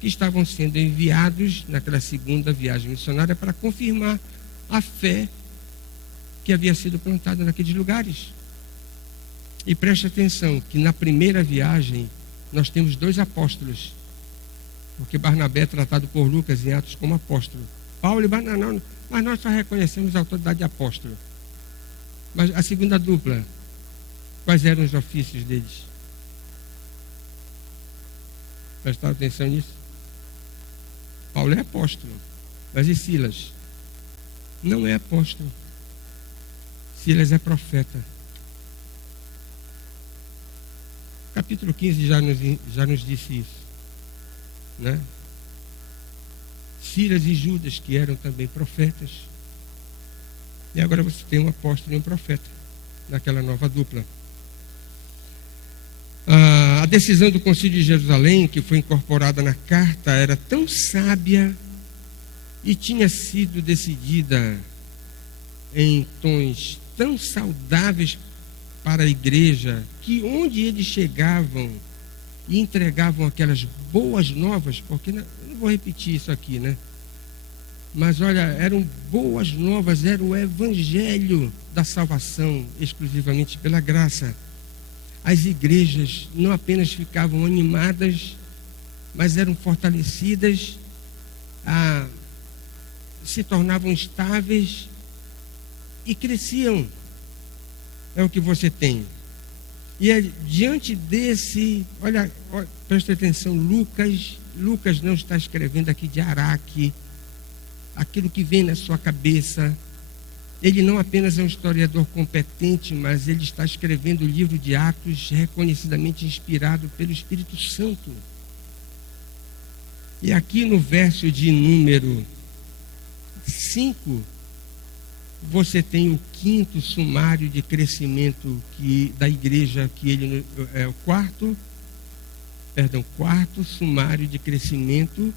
que estavam sendo enviados naquela segunda viagem missionária para confirmar a fé que havia sido plantada naqueles lugares. E preste atenção que na primeira viagem nós temos 2 apóstolos, porque Barnabé é tratado por Lucas em Atos como apóstolo. Paulo e Barnabé, mas nós só reconhecemos a autoridade de apóstolo. Mas a segunda dupla, quais eram os ofícios deles? Prestaram atenção nisso? Paulo é apóstolo, mas e Silas? Não é apóstolo. Silas é profeta. Capítulo 15 já nos disse isso, né? Silas e Judas, que eram também profetas. E agora você tem um apóstolo e um profeta naquela nova dupla. A decisão do Concílio de Jerusalém, que foi incorporada na carta, era tão sábia e tinha sido decidida em tons tão saudáveis para a igreja, que onde eles chegavam e entregavam aquelas boas novas, porque eu não vou repetir isso aqui, né? Mas olha, eram boas novas, era o evangelho da salvação, exclusivamente pela graça. As igrejas não apenas ficavam animadas, mas eram fortalecidas, se tornavam estáveis e cresciam. É o que você tem. E é diante desse, olha, preste atenção, Lucas não está escrevendo aqui de Araque, aquilo que vem na sua cabeça. Ele não apenas é um historiador competente, mas ele está escrevendo o livro de Atos reconhecidamente inspirado pelo Espírito Santo. E aqui no verso de número 5, você tem o quinto sumário de crescimento da igreja, que ele é o quarto sumário de crescimento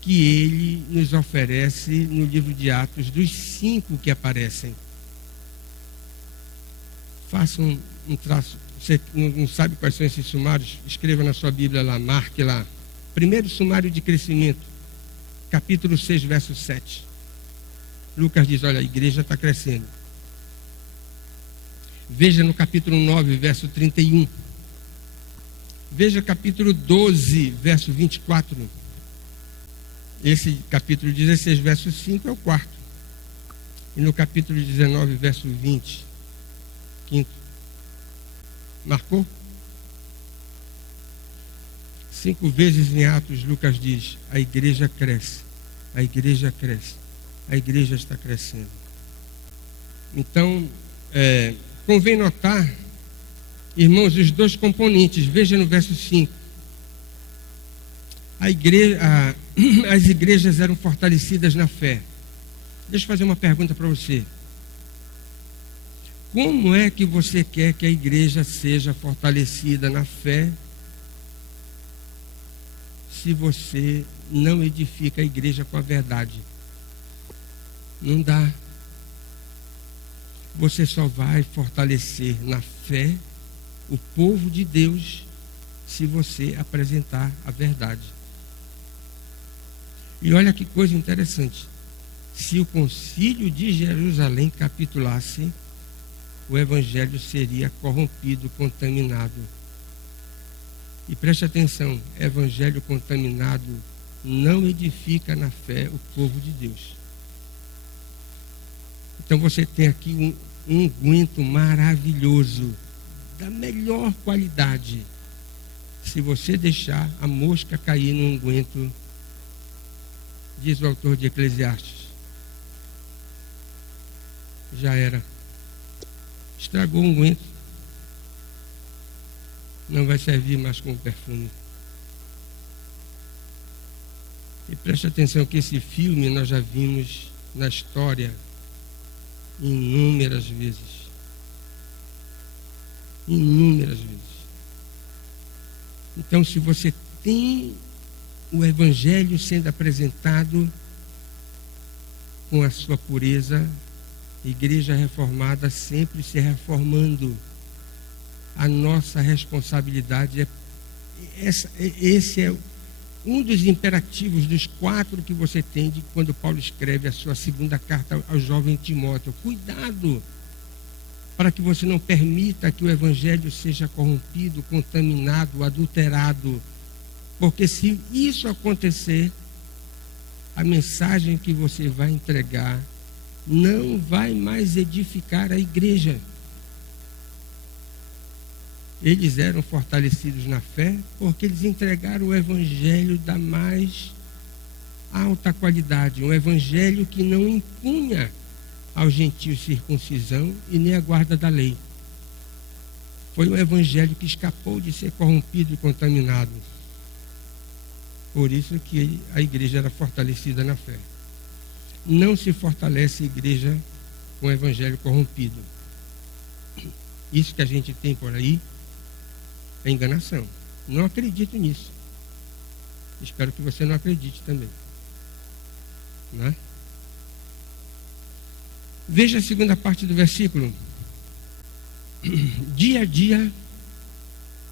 que ele nos oferece no livro de Atos, dos 5 que aparecem. Faça um traço. Você não sabe quais são esses sumários? Escreva na sua Bíblia lá, marque lá. Primeiro sumário de crescimento, capítulo 6, verso 7. Lucas diz, olha, a igreja está crescendo. Veja no capítulo 9, verso 31. Veja capítulo 12, verso 24. Esse capítulo 16, verso 5 é o quarto. E no capítulo 19, verso 20, quinto. Marcou? 5 vezes em Atos, Lucas diz, a igreja cresce, a igreja cresce, a igreja está crescendo. Então, convém notar, irmãos, os dois componentes. Veja no verso 5. As igrejas eram fortalecidas na fé. Deixa eu fazer uma pergunta para você. Como é que você quer que a igreja seja fortalecida na fé se você não edifica a igreja com a verdade? Não dá. Você só vai fortalecer na fé o povo de Deus se você apresentar a verdade. E olha que coisa interessante. Se o Concílio de Jerusalém capitulasse, o evangelho seria corrompido, contaminado. E preste atenção, evangelho contaminado não edifica na fé o povo de Deus. Então você tem aqui um unguento maravilhoso, da melhor qualidade. Se você deixar a mosca cair no unguento, diz o autor de Eclesiastes, já era. Estragou o unguento. Não vai servir mais como perfume. E preste atenção que esse filme nós já vimos na história inúmeras vezes. Inúmeras vezes. Então, se você tem o evangelho sendo apresentado com a sua pureza, a igreja reformada sempre se reformando. A nossa responsabilidade esse é um dos imperativos dos 4 que você tem de quando Paulo escreve a sua segunda carta ao jovem Timóteo. Cuidado para que você não permita que o evangelho seja corrompido, contaminado, adulterado. Porque se isso acontecer, a mensagem que você vai entregar não vai mais edificar a igreja. Eles eram fortalecidos na fé porque eles entregaram o evangelho da mais alta qualidade, um evangelho que não impunha aos gentios circuncisão e nem a guarda da lei. Foi um evangelho que escapou de ser corrompido e contaminado. Por isso que a igreja era fortalecida na fé. Não se fortalece a igreja com o evangelho corrompido. Isso que a gente tem por aí é enganação. Não acredito nisso. Espero que você não acredite também. Não é? Veja a segunda parte do versículo. Dia a dia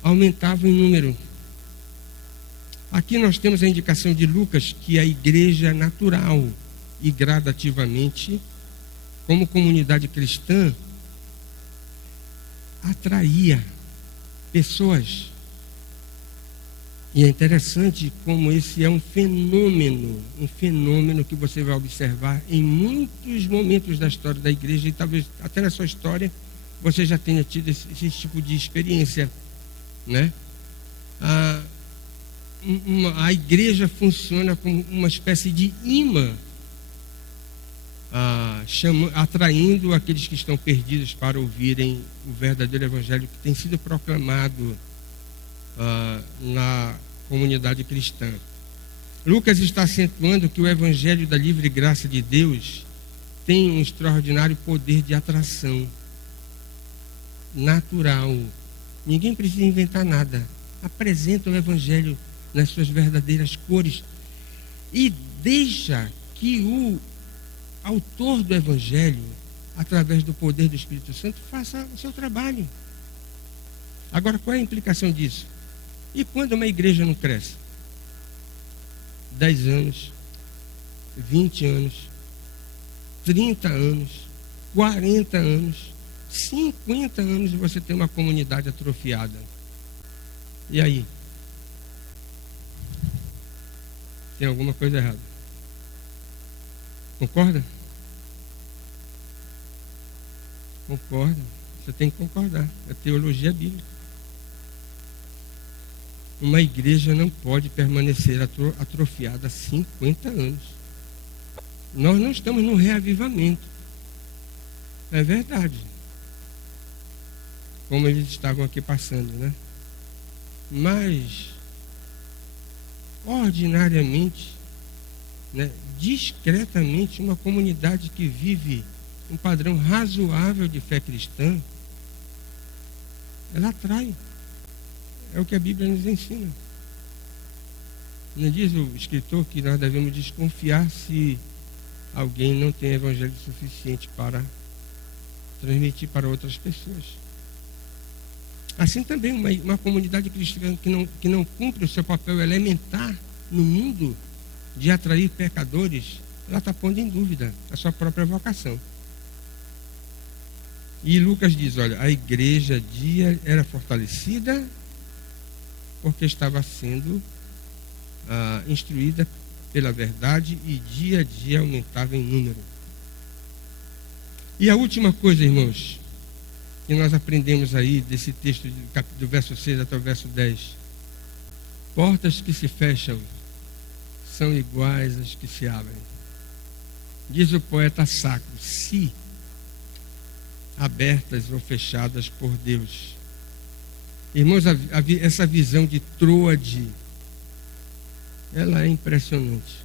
aumentava em número. Aqui nós temos a indicação de Lucas que a igreja natural e gradativamente, como comunidade cristã, atraía pessoas. E é interessante como esse é um fenômeno que você vai observar em muitos momentos da história da igreja, e talvez até na sua história você já tenha tido esse tipo de experiência, né? A igreja funciona como uma espécie de imã, atraindo aqueles que estão perdidos para ouvirem o verdadeiro evangelho que tem sido proclamado na comunidade cristã. Lucas está acentuando que o evangelho da livre graça de Deus tem um extraordinário poder de atração natural. Ninguém precisa inventar nada. Apresenta o evangelho nas suas verdadeiras cores e deixa que o autor do evangelho, através do poder do Espírito Santo, faça o seu trabalho. Agora, qual é a implicação disso? E quando uma igreja não cresce? 10 anos, 20 anos, 30 anos, 40 anos, 50 anos e você tem uma comunidade atrofiada. E aí? Tem alguma coisa errada. Concorda? Concorda. Você tem que concordar. É teologia bíblica. Uma igreja não pode permanecer atrofiada há 50 anos. Nós não estamos no reavivamento. É verdade. Como eles estavam aqui passando, né? Mas, ordinariamente, né, discretamente, uma comunidade que vive um padrão razoável de fé cristã, ela atrai. É o que a Bíblia nos ensina. Não diz o escritor que nós devemos desconfiar se alguém não tem evangelho suficiente para transmitir para outras pessoas. Assim também uma comunidade cristã que não cumpre o seu papel elementar no mundo de atrair pecadores, ela está pondo em dúvida a sua própria vocação. E Lucas diz, olha, a igreja era fortalecida porque estava sendo instruída pela verdade e dia a dia aumentava em número. E a última coisa, irmãos, que nós aprendemos aí desse texto do verso 6 até o verso 10. Portas que se fecham são iguais às que se abrem. Diz o poeta sacro, se abertas ou fechadas por Deus. Irmãos, essa visão de Troade, ela é impressionante.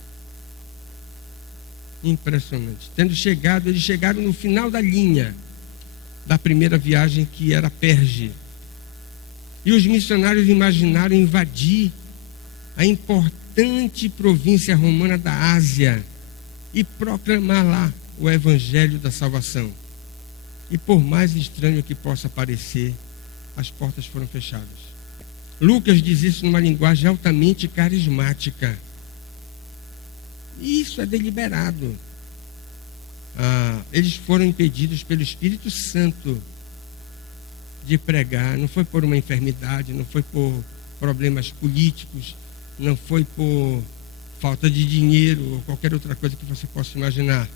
Impressionante. Eles chegaram no final da linha da primeira viagem, que era Perge. E os missionários imaginaram invadir a importante província romana da Ásia e proclamar lá o evangelho da salvação. E por mais estranho que possa parecer, as portas foram fechadas. Lucas diz isso numa linguagem altamente carismática. E isso é deliberado. Eles foram impedidos pelo Espírito Santo de pregar. Não foi por uma enfermidade, não foi por problemas políticos, não foi por falta de dinheiro ou qualquer outra coisa que você possa imaginar,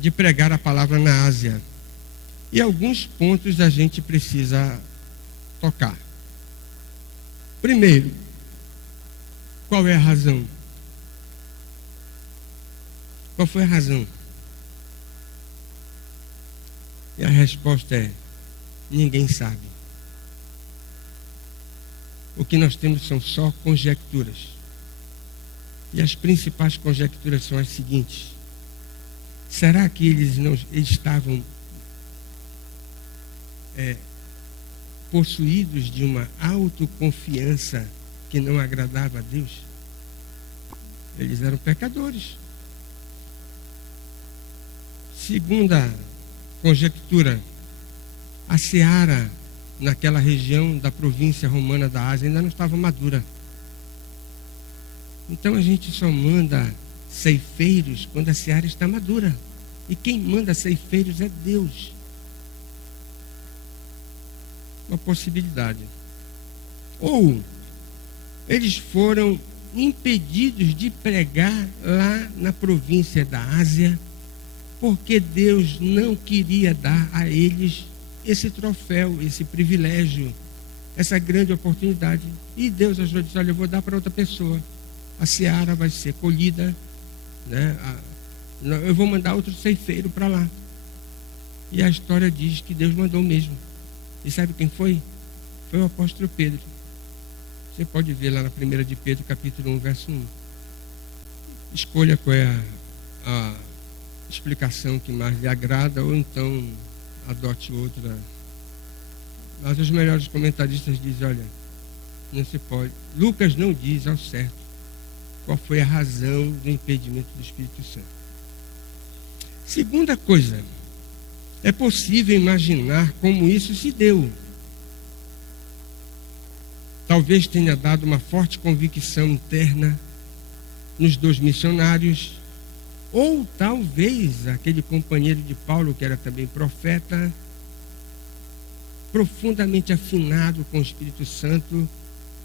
de pregar a palavra na Ásia. E alguns pontos a gente precisa tocar. Primeiro, qual é a razão? Qual foi a razão? E a resposta é: ninguém sabe. O que nós temos são só conjecturas. E as principais conjecturas são as seguintes: será que eles não estavam possuídos de uma autoconfiança que não agradava a Deus? Eles eram pecadores. Segunda conjectura, a seara naquela região da província romana da Ásia ainda não estava madura. Então a gente só manda ceifeiros quando a seara está madura. E quem manda ceifeiros é Deus. Uma possibilidade. Ou eles foram impedidos de pregar lá na província da Ásia, porque Deus não queria dar a eles esse troféu, esse privilégio, essa grande oportunidade. E Deus ajudou e disse: olha, eu vou dar para outra pessoa. A seara vai ser colhida, né? Eu vou mandar outro ceifeiro para lá. E a história diz que Deus mandou mesmo. E sabe quem foi? Foi o apóstolo Pedro. Você pode ver lá na 1 de Pedro, capítulo 1, verso 1. Escolha qual é a explicação que mais lhe agrada, ou então adote outra. Mas os melhores comentaristas dizem: olha, não se pode. Lucas não diz ao certo qual foi a razão do impedimento do Espírito Santo. Segunda coisa, é possível imaginar como isso se deu. Talvez tenha dado uma forte convicção interna nos dois missionários, ou talvez aquele companheiro de Paulo, que era também profeta, profundamente afinado com o Espírito Santo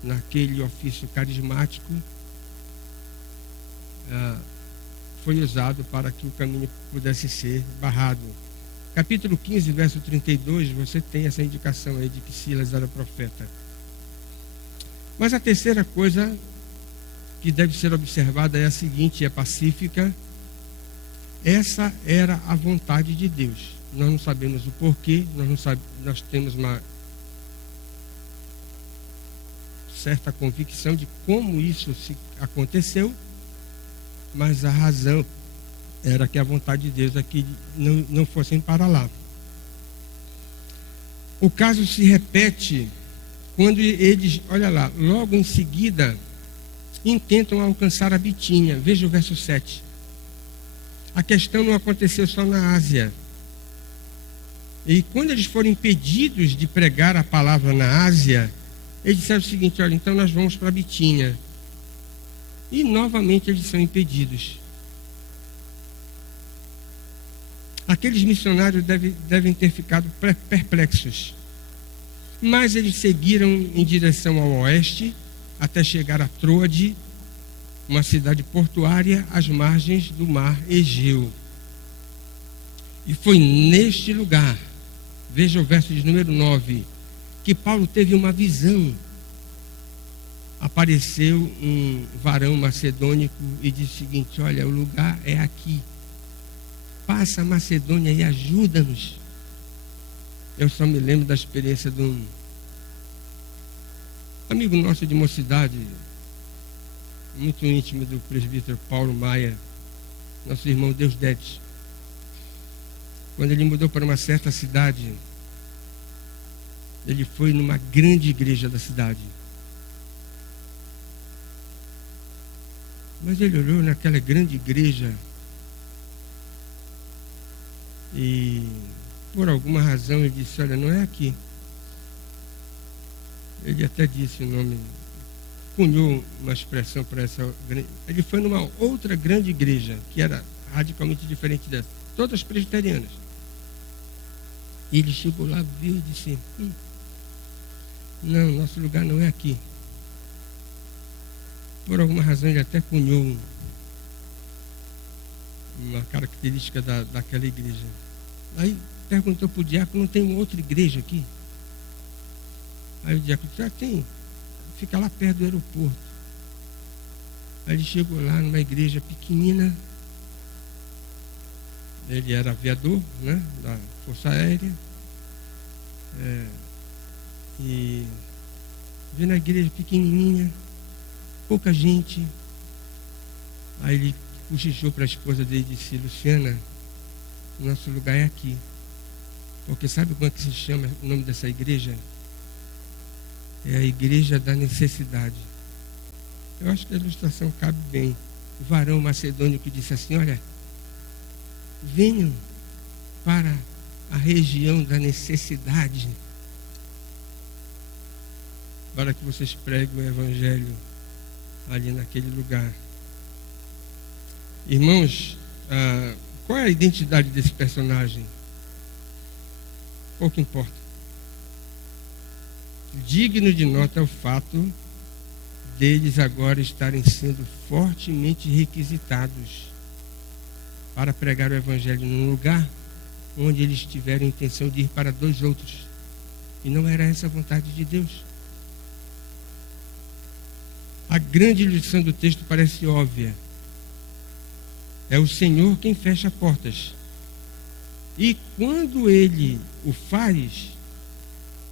naquele ofício carismático, foi usado para que o caminho pudesse ser barrado. Capítulo 15, verso 32, você tem essa indicação aí de que Silas era profeta. Mas a terceira coisa que deve ser observada é a seguinte, é pacífica. Essa era a vontade de Deus. Nós não sabemos o porquê, nós temos uma certa convicção de como isso aconteceu, mas a razão era que a vontade de Deus é que não fossem para lá. O caso se repete quando eles, olha lá, logo em seguida intentam alcançar a Bitínia. Veja o verso 7. A questão não aconteceu só na Ásia. E quando eles foram impedidos de pregar a palavra na Ásia, eles disseram o seguinte: olha, então nós vamos para a Bitínia. E novamente eles são impedidos. Aqueles missionários devem ter ficado perplexos. Mas eles seguiram em direção ao oeste, até chegar a Troade, uma cidade portuária às margens do mar Egeu. E foi neste lugar, veja o verso de número 9, que Paulo teve uma visão. Apareceu um varão macedônico e disse o seguinte: olha, o lugar é aqui. Passa a Macedônia e ajuda-nos. Eu só me lembro da experiência de um amigo nosso de mocidade, muito íntimo do presbítero Paulo Maia, nosso irmão Deusdete. Quando ele mudou para uma certa cidade, ele foi numa grande igreja da cidade. Mas ele olhou naquela grande igreja e, por alguma razão, ele disse: olha, não é aqui. Ele até disse o nome, cunhou uma expressão para essa. Ele foi numa outra grande igreja, que era radicalmente diferente dessa, todas presbiterianas. E ele chegou lá, viu e disse: não, nosso lugar não é aqui. Por alguma razão ele até cunhou uma característica daquela igreja. Aí perguntou para o diácono: não tem outra igreja aqui? Aí o diácono disse, tem, fica lá perto do aeroporto. Aí ele chegou lá numa igreja pequenina. Ele era aviador, né, da Força Aérea. E vendo a igreja pequenininha, pouca gente. Aí ele cochichou para a esposa dele e disse, Luciana, nosso lugar é aqui. Porque sabe como é que se chama o nome dessa igreja? É a Igreja da Necessidade. Eu acho que a ilustração cabe bem. O varão macedônio que disse assim, olha, venham para a região da necessidade, para que vocês preguem o Evangelho ali naquele lugar. Irmãos, qual é a identidade desse personagem? Pouco importa. Digno de nota é o fato deles agora estarem sendo fortemente requisitados para pregar o Evangelho num lugar onde eles tiveram a intenção de ir para 2 outros. E não era essa a vontade de Deus. A grande lição do texto parece óbvia. É o Senhor quem fecha portas. E quando Ele o faz,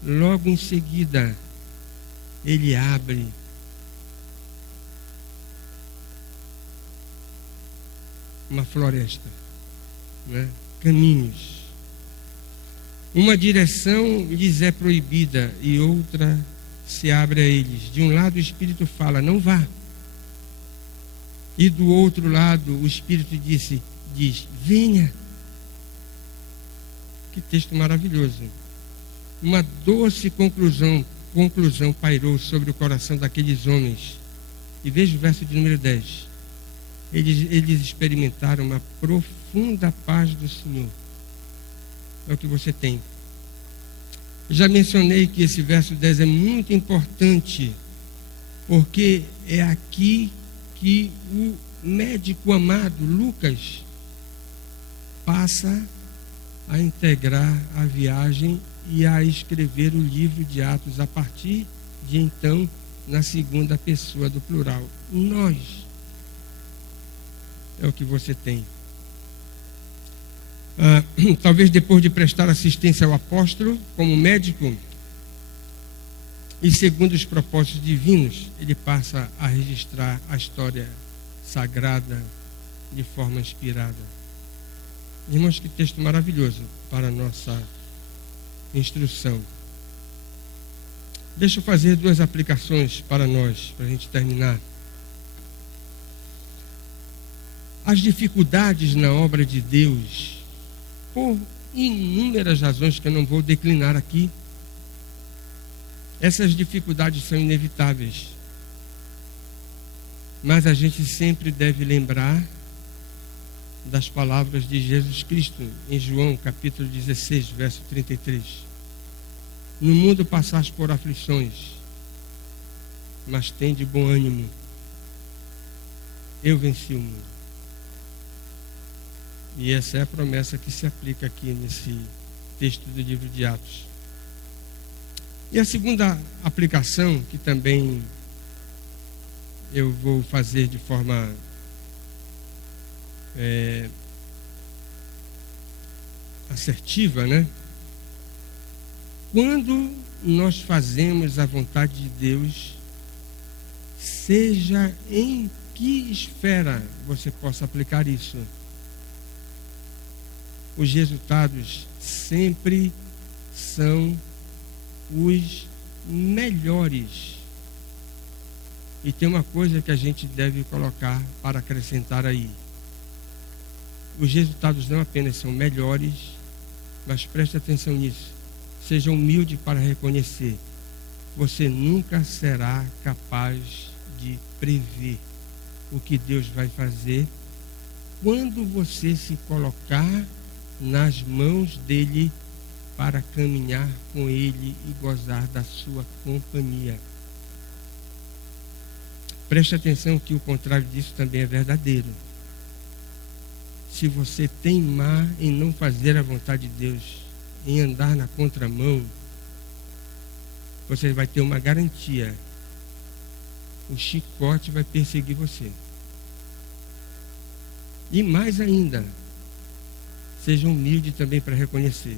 logo em seguida, Ele abre uma floresta, né? Caminhos. Uma direção lhes é proibida e outra se abre a eles. De um lado o Espírito fala, não vá. E do outro lado o Espírito diz, venha. Que texto maravilhoso. Uma doce conclusão pairou sobre o coração daqueles homens. E veja o verso de número 10. Eles experimentaram uma profunda paz do Senhor. É o que você tem. Já mencionei que esse verso 10 é muito importante, porque é aqui que o médico amado Lucas passa a integrar a viagem e a escrever o livro de Atos a partir de então na segunda pessoa do plural. Nós. É o que você tem. Talvez depois de prestar assistência ao apóstolo como médico e segundo os propósitos divinos, ele passa a registrar a história sagrada de forma inspirada. Irmãos, que texto maravilhoso para a nossa instrução. Deixa eu fazer 2 aplicações para nós, para a gente terminar. As dificuldades na obra de Deus, por inúmeras razões que eu não vou declinar aqui, essas dificuldades são inevitáveis. Mas a gente sempre deve lembrar das palavras de Jesus Cristo em João capítulo 16, verso 33. No mundo passais por aflições, mas tende bom ânimo. Eu venci o mundo. E essa é a promessa que se aplica aqui nesse texto do livro de Atos. E a segunda aplicação, que também eu vou fazer de forma assertiva, né? Quando nós fazemos a vontade de Deus, seja em que esfera você possa aplicar isso, os resultados sempre são os melhores. E tem uma coisa que a gente deve colocar para acrescentar aí. Os resultados não apenas são melhores, mas preste atenção nisso. Seja humilde para reconhecer. Você nunca será capaz de prever o que Deus vai fazer quando você se colocar nas mãos dele para caminhar com ele e gozar da sua companhia. Preste atenção que o contrário disso também é verdadeiro. Se você teimar em não fazer a vontade de Deus, em andar na contramão, você vai ter uma garantia: o chicote vai perseguir você. E mais ainda, seja humilde também para reconhecer: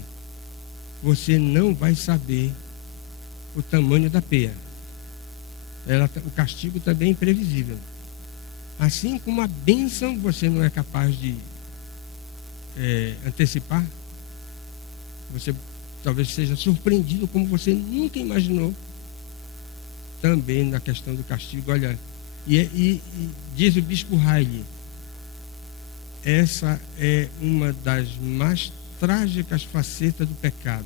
você não vai saber o tamanho da peia. O castigo também é imprevisível. Assim como a bênção você não é capaz de antecipar, você talvez seja surpreendido como você nunca imaginou. Também na questão do castigo, olha, e diz o bispo Riley, essa é uma das mais trágicas facetas do pecado,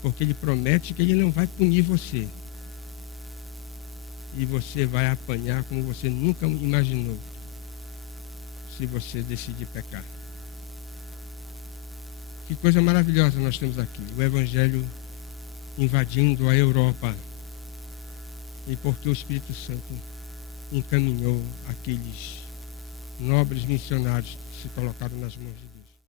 porque ele promete que ele não vai punir você, e você vai apanhar como você nunca imaginou, se você decidir pecar. Que coisa maravilhosa nós temos aqui, o Evangelho invadindo a Europa, e porque o Espírito Santo encaminhou aqueles nobres missionários que se colocaram nas mãos de Deus.